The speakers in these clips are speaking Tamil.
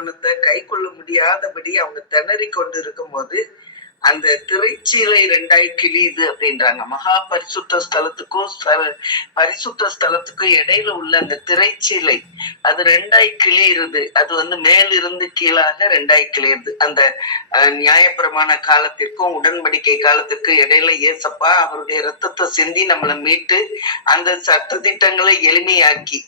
நியாயப்பிரமாணத்தை கை கொள்ள முடியாதபடி அவங்க திணறி கொண்டு இருக்கும் போது அந்த திரைச்சீலை ரெண்டாய் கிழியுது அப்படின்றாங்க. மகா பரிசுத்த ஸ்தலத்துக்கும் பரிசுத்த ஸ்தலத்துக்கும் இடையில உள்ள அந்த திரைச்சீலை அது ரெண்டாய் கிழியுறது. அது வந்து மேலிருந்து கீழாக ரெண்டாய் கிளியுது அந்த நியாயப்பிரமாண காலத்திற்கும் உடன்படிக்கை காலத்திற்கும் இடையில ஏசப்பா அவருடைய ரத்தத்தை சிந்தி நம்மளை மீட்டு அந்த சட்ட திட்டங்களை எளிமையாக்கி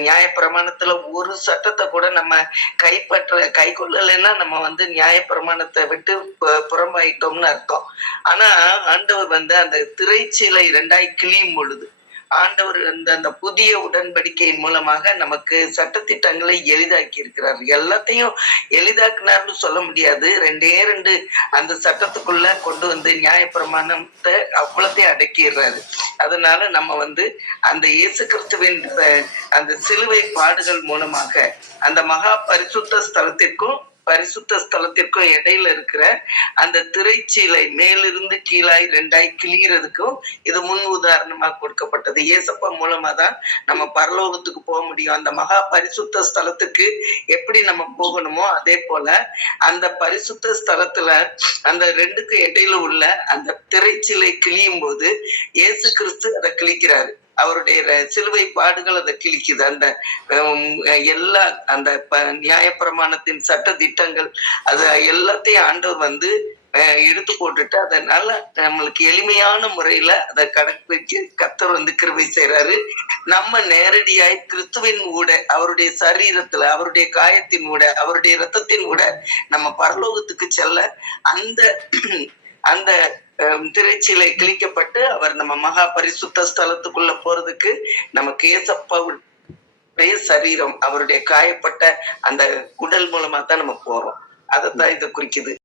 நியாய பிரமாணத்துல ஒரு சட்டத்தை கூட நம்ம கைப்பற்ற கை கொள்ளலைன்னா நம்ம வந்து நியாய பிரமாணத்தை விட்டு புறம்பாயிட்டோம்னு அர்த்தம். ஆனா ஆண்டவர் வந்து அந்த திரைச்சீலை இரண்டாய் கிழியும் பொழுது ஆண்டவர் அந்த அந்த புதிய உடன்படிக்கையின் மூலமாக நமக்கு சட்டத்திட்டங்களை எளிதாக்கி இருக்கிறார் எல்லாத்தையும் எளிதாக்குனார்னு சொல்ல முடியாது. ரெண்டே ரெண்டு அந்த சட்டத்துக்குள்ள கொண்டு வந்து நியாயப்பிரமாணத்தை அவ்வளோத்தையும் அடக்கிடுறாரு. அதனால நம்ம வந்து அந்த இயேசு கிறிஸ்துவின் அந்த சிலுவை பாடுகள் மூலமாக அந்த மகா பரிசுத்த ஸ்தலத்திற்கும் பரிசுத்த ஸ்தலத்திற்கும் இடையில இருக்கிற அந்த திரைச்சீலை மேலிருந்து கீழாய் ரெண்டாய் கிழிகிறதுக்கும் இது முன் உதாரணமா கொடுக்கப்பட்டது. இயேசப்பா மூலமா தான் நம்ம பரலோகத்துக்கு போக முடியும். அந்த மகா பரிசுத்த ஸ்தலத்துக்கு எப்படி நம்ம போகணுமோ அதே போல அந்த பரிசுத்த ஸ்தலத்துல அந்த ரெண்டுக்கு இடையில உள்ள அந்த திரைச்சீலை கிழியும் போது இயேசு கிறிஸ்து அதை கிழிக்கிறாரு. அவருடைய சிலுவை பாடுகள் அதை கிழிக்குது. அந்த எல்லா அந்த ப- நியாயப்பிரமாணத்தின் சட்ட திட்டங்கள் அது எல்லாத்தையும் ஆண்டவர் வந்து அஹ், எடுத்து போட்டுட்டு அதனால நம்மளுக்கு எளிமையான முறையில அதை கடற்பிடிச்சு கத்தர் வந்து கிருபை செய்யறாரு நம்ம நேரடியாய் கிறிஸ்துவின் ஊட அவருடைய சரீரத்துல அவருடைய காயத்தின் ஊட அவருடைய ரத்தத்தின் ஊட நம்ம பரலோகத்துக்கு செல்ல அந்த அந்த ஹம், கிழிக்கப்பட்டு அவர் நம்ம மகா பரிசுத்த ஸ்தலத்துக்குள்ள போறதுக்கு நமக்கு ஏசப்பாவுடைய சரீரம் அவருடைய காயப்பட்ட அந்த உடல் மூலமா தான் நம்ம போறோம். அதைத்தான் இதை குறிக்குது.